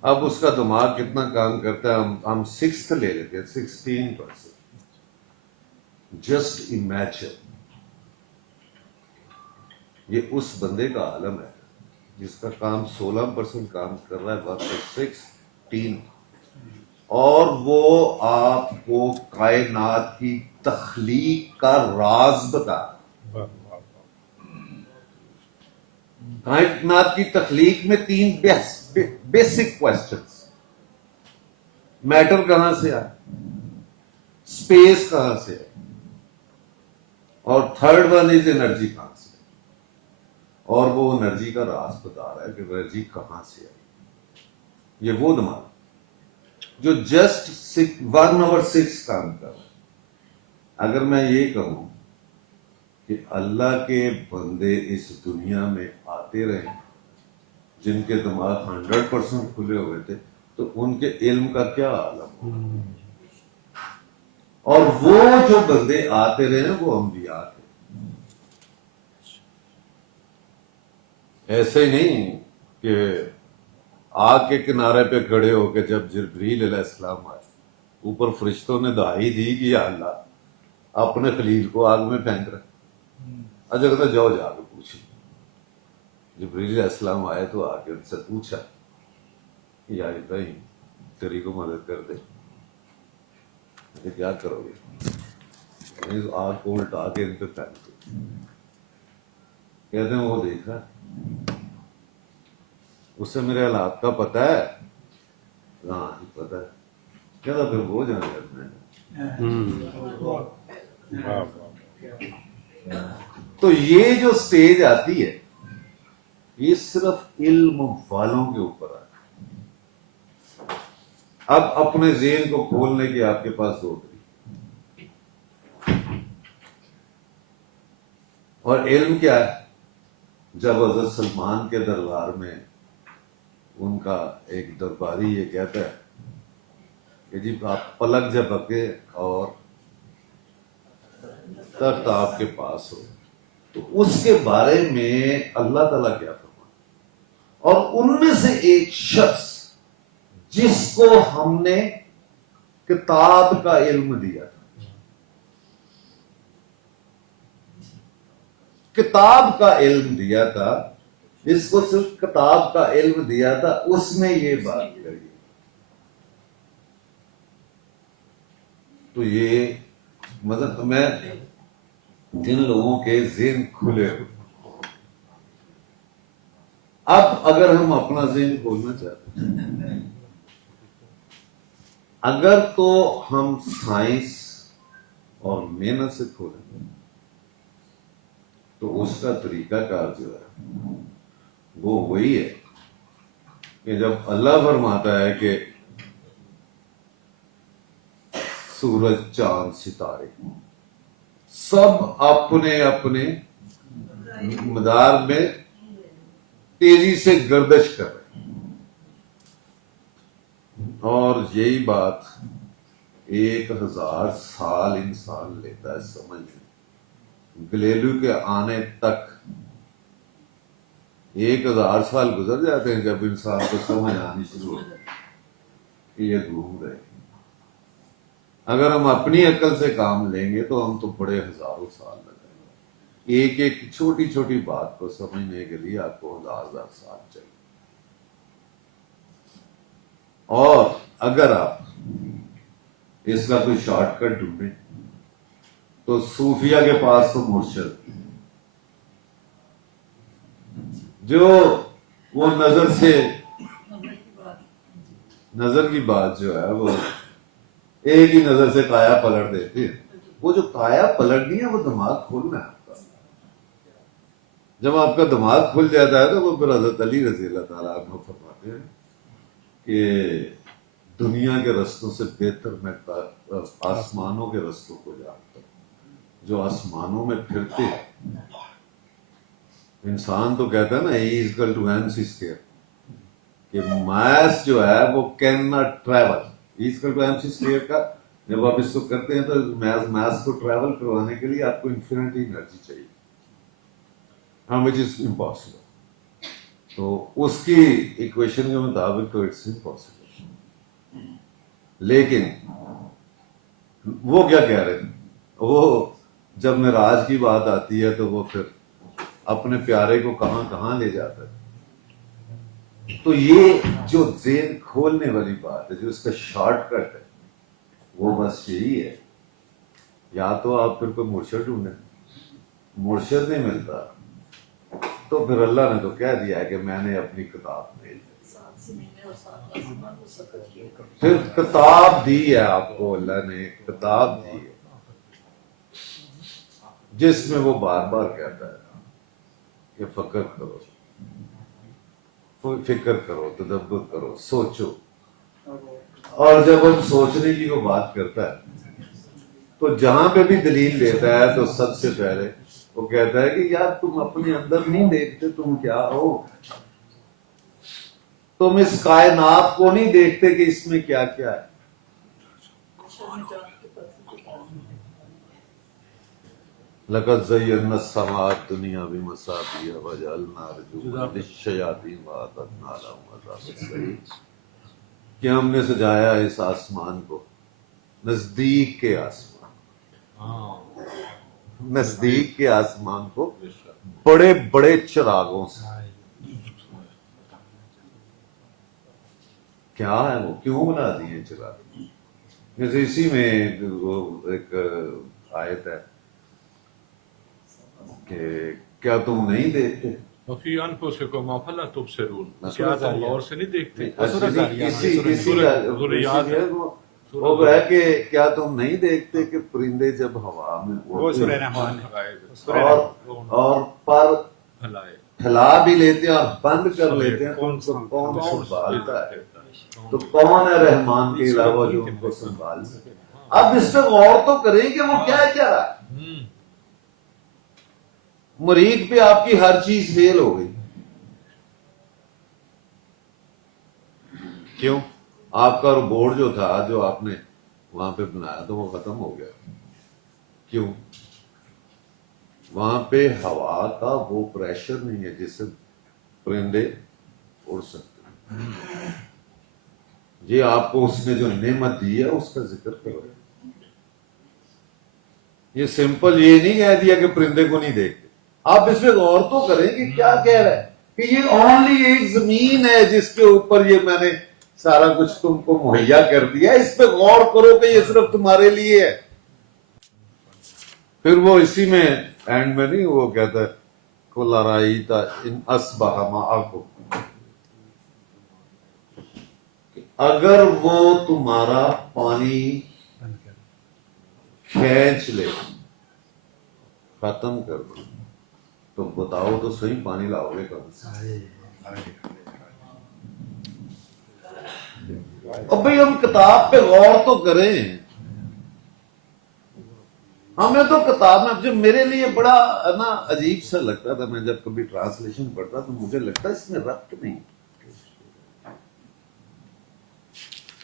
اب اس کا دماغ کتنا کام کرتا ہے، ہم 6 لے لیتے ہیں، 16%. جسٹ امیجن، یہ اس بندے کا عالم ہے جس کا کام 16% کام کر رہا ہے، باقی 16، اور وہ آپ کو کائنات کی تخلیق کا راز بتا رہا ہے. کائنات کی تخلیق میں 3 بیسک کوسچنز: میٹر کہاں سے آیا، اسپیس کہاں سے آئی، اور تھرڈ ون از انرجی کہاں سے آئی. اور وہ انرجی کا راز بتا رہا ہے کہ انرجی کہاں سے آئی. یہ وہ دماغ جو جسٹ 1/6 کام کر رہا ہے. اگر میں یہ کہوں کہ اللہ کے بندے اس دنیا میں آتے رہے جن کے دماغ 100% کھلے ہوئے تھے تو ان کے علم کا کیا عالم ہو. اور وہ جو بندے آتے رہے وہ انبیاء تھے. ایسے ہی نہیں کہ آگ کے کنارے پہ کھڑے ہو کے جب جبریل علیہ السلام آئے، اوپر فرشتوں نے دہائی دی کہ یا اللہ اپنے خلیل کو آگ میں پھینک رہے. اجر تو جاؤ جا کے پوچھی. جبریل علیہ السلام آئے تو آ کے ان سے پوچھا کہ یا ابراہیم تیری کو مدد کر دے، کیا کرو گے؟ آگ کو الٹا کے ان پہ پھینک دو. کہتے ہیں وہ دیکھا، اس سے میرے حالات کا پتہ ہے. ہاں پتہ ہے. کہتا پھر وہ جانا کرنا ہے. تو یہ جو سٹیج آتی ہے یہ صرف علم والوں کے اوپر آتی ہے. اب اپنے ذہن کو کھولنے کے آپ کے پاس 2 طریقے. اور علم کیا ہے؟ جب حضرت سلمان کے دربار میں ان کا ایک درباری یہ کہتا ہے کہ جی آپ پلک جھپکے اور تخت آپ کے پاس ہو، تو اس کے بارے میں اللہ تعالیٰ کیا فرماتا. اور ان میں سے ایک شخص جس کو ہم نے کتاب کا علم دیا تھا، کتاب کا علم دیا تھا، جس کو صرف کتاب کا علم دیا تھا، اس نے یہ بات کری. تو یہ مطلب میں جن لوگوں کے ذہن کھلے ہوئے. اب اگر ہم اپنا ذہن کھولنا چاہتے ہیں، اگر تو ہم سائنس اور محنت سے کھولیں تو اس کا طریقہ کار جو ہے وہ وہی ہے کہ جب اللہ فرماتا ہے کہ سورج چاند ستارے سب اپنے اپنے مدار میں تیزی سے گردش کر رہے ہیں، اور یہی بات 1000 سال انسان لیتا ہے سمجھنے. گلیلو کے آنے تک 1000 سال گزر جاتے ہیں جب انسان کو سمجھ آنی شروع ہو کہ یہ گھوم رہے ہیں. اگر ہم اپنی عقل سے کام لیں گے تو ہم تو بڑے ہزاروں سال لگیں گے. ایک ایک چھوٹی چھوٹی بات کو سمجھنے کے لیے آپ کو 1000 سال چاہیے. اور اگر آپ اس کا کوئی شارٹ کٹ ڈھونڈیں تو صوفیہ کے پاس تو مرشد جو وہ نظر سے نظر کی بات جو ہے وہ ایک ہی نظر سے کایا پلٹ دیتی ہے. وہ جو کایا پلٹنی ہے وہ دماغ کھولنا ہے آپ کا. جب آپ کا دماغ کھل جاتا ہے تو وہ پھر حضرت علی رضی اللہ تعالیٰ عنہ فرماتے ہیں کہ دنیا کے رستوں سے بہتر میں آسمانوں کے رستوں کو جانتا ہوں. جو آسمانوں میں پھرتے ہیں انسان تو کہتا ہے نا E is equal to M C square کہ ماس جو ہے وہ can not travel. E is equal to M C square کا جب آپ اس کو کرتے ہیں تو ماس کو ٹریول کروانے کے لیے آپ کو انفینٹی انرجی چاہیے which is impossible. تو اس کی ایکویشن کے مطابق تو اٹس امپاسبل. لیکن وہ کیا کہہ رہے ہیں, وہ جب معراج کی بات آتی ہے تو وہ پھر اپنے پیارے کو کہاں کہاں لے جاتا ہے. تو یہ جو ذہن کھولنے والی بات ہے, جو اس کا شارٹ کٹ ہے, وہ بس یہی ہے. یا تو آپ پھر کوئی مرشد ڈھونڈیں, مرشد نہیں ملتا تو پھر اللہ نے تو کہہ دیا ہے کہ میں نے اپنی کتاب بھیج دی. پھر کتاب دی ہے آپ کو, اللہ نے کتاب دی ہے جس میں وہ بار بار کہتا ہے کہ فکر کرو, فکر کرو, تدبر کرو, سوچو. اور جب ہم سوچنے کی وہ بات کرتا ہے تو جہاں پہ بھی دلیل دیتا ہے تو سب سے پہلے وہ کہتا ہے کہ یار تم اپنے اندر نہیں دیکھتے تم کیا ہو, تم اس کائنات کو نہیں دیکھتے کہ اس میں کیا کیا ہے. لقد زینا السماء الدنیا بمصابیح وجعلنا رجوما للشیاطین واعتدنا لهم عذاب السعیر, کہ ہم نے سجایا اس آسمان کو, نزدیک کے آسمان, نزدیک کے آسمان کو بڑے بڑے چراغوں سے. کیا ہے وہ, کیوں بنا دیے چراغ؟ جیسے اسی میں ایک آیت ہے کہ کیا تم نہیں دیکھتے, وفی انفسکم افلا تبصرون, کیا تم غور سے نہیں دیکھتے؟ وہ ہے کہ کیا تم نہیں دیکھتے کہ پرندے جب ہوا میں اور پر پھیلا بھی لیتے ہیں اور بند کر لیتے ہیں تو ان کو کون سنبھالتا ہے؟ تو کون ہے رحمان کے علاوہ جو ان کو سنبھال سکے؟ اب اس پہ غور تو کریں کہ وہ کیا کیا رہا ہے. مریخ پہ آپ کی ہر چیز فیل ہو گئی, کیوں؟ آپ کا بورڈ جو تھا جو آپ نے وہاں پہ بنایا تو وہ ختم ہو گیا. کیوں؟ وہاں پہ ہوا کا وہ پریشر نہیں ہے جس سے پرندے اڑ سکتے. یہ آپ کو اس نے جو نعمت دی ہے اس کا ذکر کرو. یہ سمپل یہ نہیں کہہ دیا کہ پرندے کو نہیں دیکھتے. آپ اس پہ غور تو کریں کہ کیا کہہ رہا ہے کہ یہ اونلی ایک زمین ہے جس کے اوپر یہ میں نے سارا کچھ تم کو مہیا کر دیا. اس پہ غور کرو کہ یہ صرف تمہارے لیے ہے. پھر وہ اسی میں اینڈ میں نہیں وہ کہتا ہے قُلْ أَرَأَيْتَ إِنْ أَصْبَحَ مَاؤُكُمْ, اگر وہ تمہارا پانی کھینچ لے, ختم کر دو, تو بتاؤ تو صحیح پانی لاؤ گے کہاں سے؟ اب بھئی ہم کتاب پہ غور تو کریں. ہمیں تو کتاب میں جب میرے لیے بڑا نا عجیب سا لگتا تھا, میں جب کبھی ٹرانسلیشن پڑھتا تو مجھے لگتا اس میں ربط نہیں.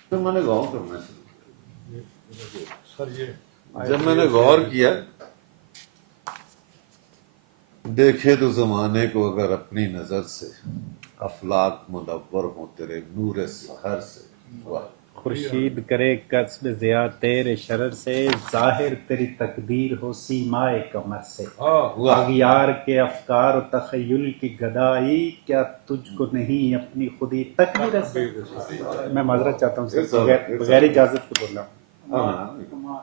پھر میں نے غور کرنا شروع کیا. جب میں نے غور کیا, دیکھے تو زمانے کو اگر اپنی نظر سے, افلاک منور ہوں تیرے نور سحر سے. واہ, خورشید کرے قصب ضیاء تیرے شرر سے, ظاہر تیری تقدیر ہو سیمائے کمر سے. اغیار کے افکار و تخیل کی گدائی, کیا تجھ کو نہیں اپنی خودی تک بھی رسے. میں معذرت چاہتا ہوں سر, بغیر اجازت کے بول رہا ہوں.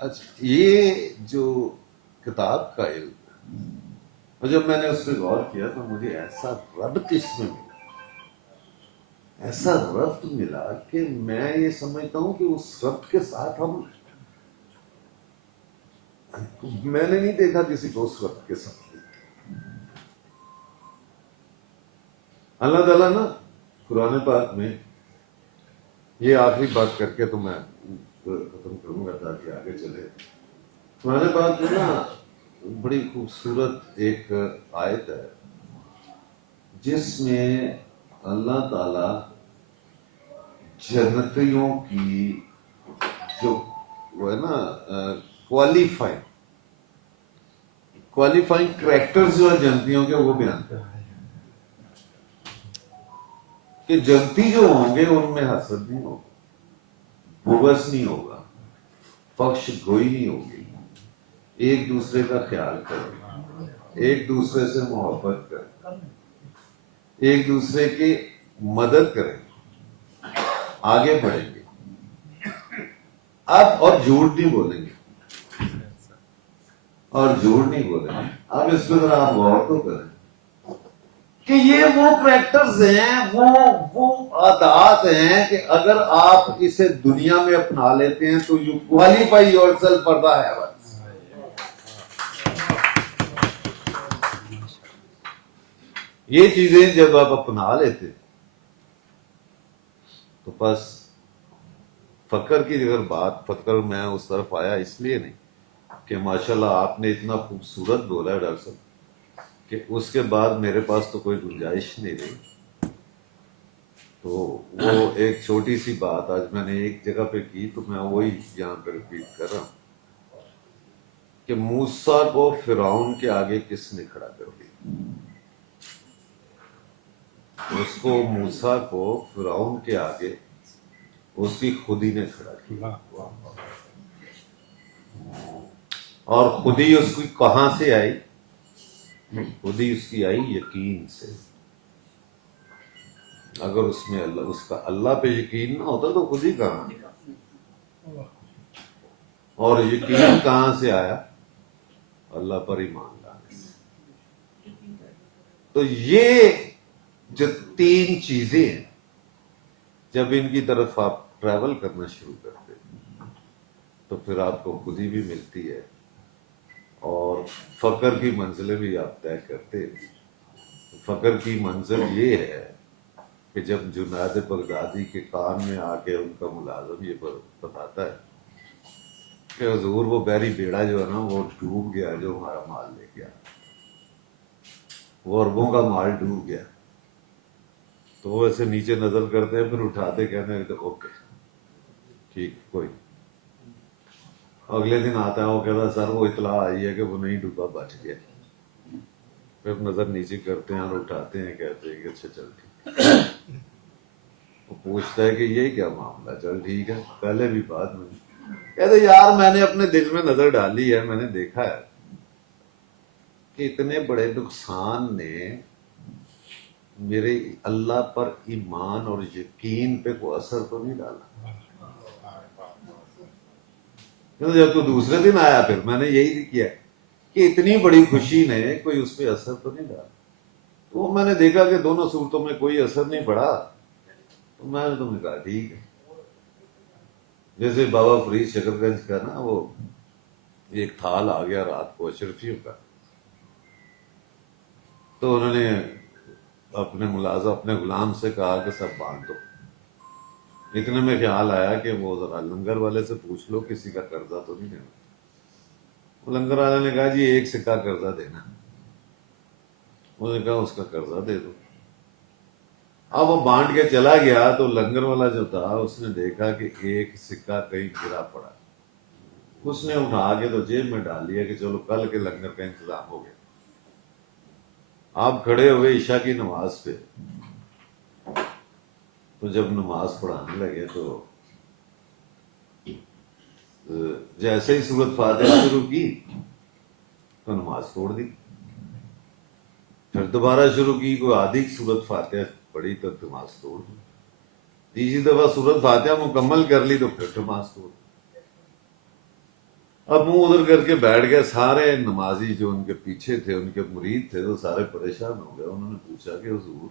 اچھا, یہ جو کتاب کا علم, اور جب میں نے اس پہ غور کیا تو مجھے ایسا ربط اس میں ملا ایسا ربط ملا کہ میں یہ سمجھتا ہوں کہ اس ربط کے ساتھ میں نے نہیں دیکھا کسی کو اس ربط کے ساتھ. اللہ تعالیٰ نا قرآن پاک میں یہ آخری بات کر کے تو میں ختم کروں گا تاکہ آگے چلے. قرآن پاک میں نا بڑی خوبصورت ایک آیت ہے جس میں اللہ تعالیٰ جنتیوں کی جو وہ ہے نا کوالیفائنگ کریکٹرز جو ہے جنتیوں کے وہ بیان کرتے ہیں کہ جنتی جو ہوں گے ان میں حسد نہیں ہوگا، بغض نہیں ہوگا، فحش گوئی نہیں ہوگی، ایک دوسرے کا خیال کریں، ایک دوسرے سے محبت کریں، ایک دوسرے کی مدد کریں، آگے بڑھیں گے اب، اور جھوٹ نہیں بولیں گے، اور جھوٹ نہیں بولیں گے. اب اس میں ذرا آپ غور تو کریں کہ یہ وہ کریکٹرز ہیں، وہ عادات ہیں کہ اگر آپ اسے دنیا میں اپنا لیتے ہیں تو you qualify your self for the havens. یہ چیزیں جب آپ اپنا لیتے تو بس فقر کی اگر بات، فقر میں اس طرف آیا اس لیے نہیں کہ ماشاءاللہ آپ نے اتنا خوبصورت بولا ہے ڈاکٹر صاحب کہ اس کے بعد میرے پاس تو کوئی گنجائش نہیں رہی. تو وہ ایک چھوٹی سی بات آج میں نے ایک جگہ پہ کی تو میں وہی یہاں پہ ریپیٹ کر رہا ہوں کہ موسیٰ کو فرعون کے آگے کس نے کھڑا کر دیا؟ اس کو موسیٰ کو فرعون کے آگے اس کی خودی نے کھڑا کیا، اور خودی اس کی کہاں سے آئی؟ خودی اس کی آئی یقین سے. اگر اس میں اس کا اللہ پہ یقین نہ ہوتا تو خودی کہاں؟ اور یقین کہاں سے آیا؟ اللہ پر ایمان لانے سے. تو یہ جو تین چیزیں ہیں جب ان کی طرف آپ ٹریول کرنا شروع کرتے تو پھر آپ کو خودی بھی ملتی ہے اور فقر کی منزلیں بھی آپ طے کرتے. فقر کی منزل یہ ہے کہ جب جنید بغدادی کے کان میں آ کے ان کا ملازم یہ بتاتا ہے کہ حضور وہ بحری بیڑا جو ہے نا وہ ڈوب گیا جو ہمارا مال لے گیا، وہ اربوں کا مال ڈوب گیا، تو وہ ایسے نیچے نظر کرتے ہیں پھر اٹھاتے کہتے ہیں کہ اوکے ٹھیک کوئی. اگلے دن آتا ہے وہ کہتا ہے سر وہ اطلاع آئی ہے کہ وہ نہیں ڈوبا، بچ گیا. پھر نظر نیچے کرتے ہیں اور اٹھاتے ہیں، کہتے ہیں کہ اچھا چل ٹھیک. وہ پوچھتا ہے کہ یہ کیا معاملہ؟ چل ٹھیک ہے، پہلے بھی بات میں کہتے یار میں نے اپنے دل میں نظر ڈالی ہے، میں نے دیکھا ہے کہ اتنے بڑے نقصان نے میرے اللہ پر ایمان اور یقین پہ کوئی اثر تو نہیں ڈالا. جب تو دوسرے دن آیا پھر میں نے یہی کیا کہ اتنی بڑی خوشی نے کوئی اس پہ اثر تو نہیں ڈالا. تو میں نے دیکھا کہ دونوں صورتوں میں کوئی اثر نہیں پڑا تو میں نے تمہیں کہا ٹھیک ہے. جیسے بابا فرید شکر گنج کا نا وہ ایک تھال آ گیا رات کو اشرفیوں کا، تو انہوں نے اپنے ملازم اپنے غلام سے کہا کہ سب باندھ دو. اتنے میں خیال آیا کہ وہ ذرا لنگر والے سے پوچھ لو کسی کا قرضہ تو نہیں دینا. وہ لنگر والے نے کہا جی ایک سکہ قرضہ دینا. انہوں نے کہا اس کا قرضہ دے دو. اب وہ بانٹ کے چلا گیا تو لنگر والا جو تھا اس نے دیکھا کہ ایک سکہ کہیں گرا پڑا. اس نے اٹھا کے تو جیب میں ڈال لیا کہ چلو کل کے لنگر کا انتظام ہو گیا. آپ کھڑے ہوئے عشاء کی نماز پہ، تو جب نماز پڑھانے لگے تو جیسے ہی سورۃ فاتحہ شروع کی تو نماز توڑ دی. پھر دوبارہ شروع کی، کوئی آدھی سورۃ فاتحہ پڑھی تو نماز توڑ دی. تیسری دفعہ سورۃ فاتحہ مکمل کر لی تو پھر نماز توڑ دی. اب منہ ادھر کر کے بیٹھ گئے. سارے نمازی جو ان کے پیچھے تھے، ان کے مرید تھے، وہ سارے پریشان ہو گئے. انہوں نے پوچھا کہ حضور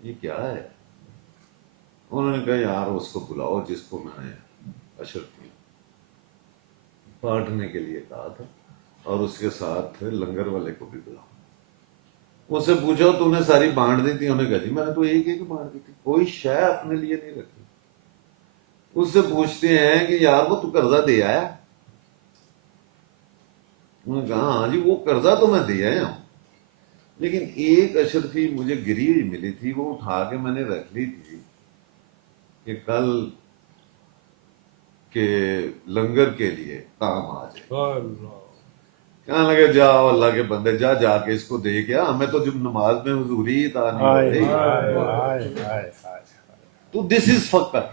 یہ کیا ہے؟ انہوں نے کہا یار اس کو بلاؤ جس کو میں نے اشرفی بانٹنے کے لیے کہا تھا، اور اس کے ساتھ لنگر والے کو بھی بلاؤ. اس سے پوچھو تم نے ساری بانٹ دی تھی؟ انہوں نے کہا جی میں نے تو ایک ایک بانٹ دی تھی، کوئی شے اپنے لیے نہیں رکھی. اس سے پوچھتے ہیں کہ یار وہ تو قرضہ دے آیا؟ انہوں نے کہا ہاں جی وہ قرضہ تو میں دے آیا ہوں، لیکن ایک اشرفی مجھے گری ہوئی ملی تھی، وہ اٹھا کے میں نے رکھ لی تھی کہ کل کے لنگر کے لیے کام آ جائے. کہنے لگے جاؤ اللہ کے بندے جا کے اس کو دے گیا، ہمیں تو جب نماز میں حضوری عطا نہیں ہو رہی. تو دس از فقر.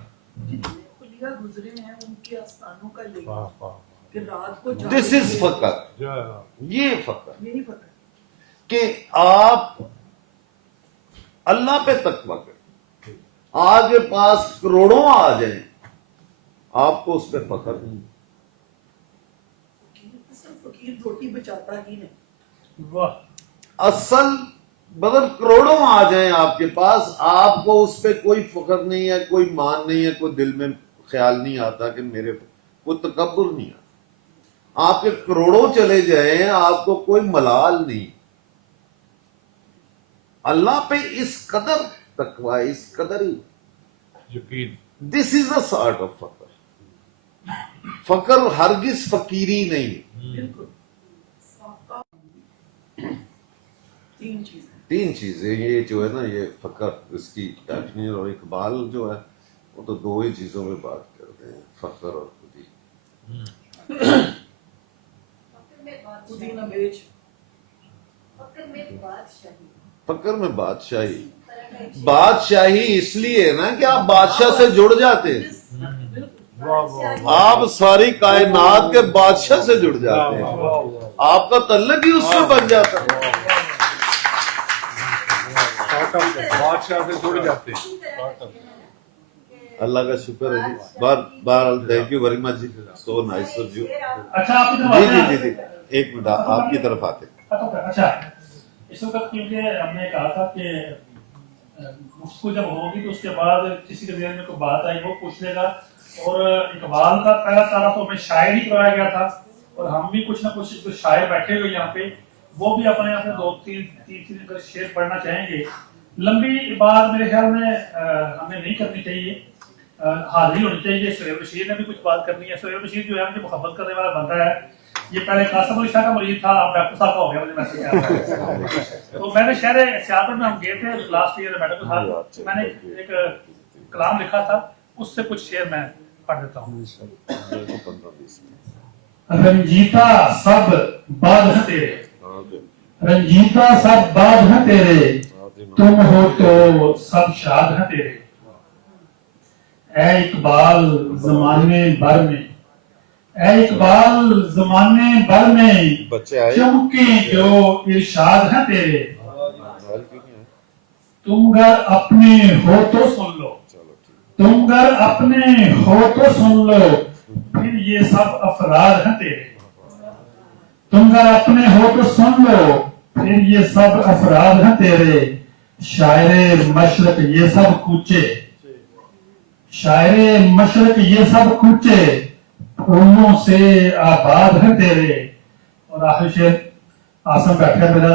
گزرے ہیں ان کے آستانوں کا لے کہ رات کو دس از فقر. یہ فقر یہی فقر کہ آپ اللہ پہ تقویٰ کریں، آپ کے پاس کروڑوں آ جائیں، آپ کو اس پہ فخر نہیں. فقیر روٹی بچاتا ہی نہیں. واہ اصل بدل کروڑوں آ جائیں آپ کے پاس، آپ کو اس پہ کوئی فخر نہیں ہے، کوئی مان نہیں ہے، کوئی دل میں خیال نہیں آتا کہ میرے کوئی تکبر نہیں آتا. آپ کے کروڑوں چلے جائیں آپ کو کوئی ملال نہیں. اللہ پہ اس قدر تقویٰ، اس قدر ہی یقین. دس از اے سارٹ آف فخر. فخر ہرگز فقیری نہیں. بالکل تین چیزیں. تین چیزیں یہ جو ہے نا، یہ فخر اس کی ڈیفینیشن، اور اقبال جو ہے وہ تو دو ہی چیزوں میں بات کرتے ہیں، فخر اور خودی. خودی نہ بیچ. فخر میں بادشاہی، بادشاہی اس لیے نا کہ آپ بادشاہ سے جڑ جاتے ہیں، آپ ساری کائنات کے بادشاہ سے جڑ جاتے ہیں، آپ کا تعلق ہی اس سے بن جاتا ہے. بادشاہ سے جڑ جاتے ہیں. اللہ کا شکر ہے جی. بہرحال تھینک یو ویری مچ جی، سو نائس آف یو. اچھا آپ کی طرف جی آتے جی ہیں. جی جی ایک منٹ آپ کی طرف آتے. اچھا اس وقت کیونکہ ہم نے کہا تھا کہ گفتگو جب ہوگی تو اس کے بعد کسی کے ذہن میں کوئی بات آئی وہ پوچھ لے گا. اور اقبال کا پہلا تارا تو ہمیں شاعر ہی کرایا گیا تھا، اور ہم بھی کچھ نہ کچھ جو شاعر بیٹھے ہوئے یہاں پہ وہ بھی اپنے اپنے دو تین اگر شعر پڑھنا چاہیں گے. لمبی بات میرے خیال میں ہمیں نہیں کرنی چاہیے، حاضری ہونی چاہیے. سہیل بشیر نے بھی کچھ بات کرنی ہے. سہیل بشیر جو ہے مجھے محبت کرنے والا بندہ ہے. یہ پہلے قاسم علی شاہ کا مرید تھا، اب ڈاکٹر صاحب کا ہو گیا مجھے میسج. تو میں نے شہر سیاست میں ہم گئے تھے لاسٹ ایئر میڈم کے ساتھ، میں نے ایک کلام لکھا تھا، اس سے کچھ شعر میں پڑھ دیتا ہوں. رنجیتا سب باد ہیں تیرے، رنجیتا سب باد ہیں تیرے، تم ہو تو سب شاد ہیں تیرے. اے اقبال زمانے بھر میں، اے اقبال زمانے بھر میں چمکے جو ارشاد ہیں تیرے. تم گر اپنے ہو تو سن لو، تم گر اپنے ہو تو سن لو، پھر یہ سب افراد ہیں تیرے. تم گر اپنے ہو تو سن لو، پھر یہ سب افراد ہیں تیرے. شاعر مشرق یہ سب کوچے، شاعر مشرق یہ سب کوچے، پھولوں سے آباد ہیں تیرے. اور آخر شعر آسم بیٹھا میرا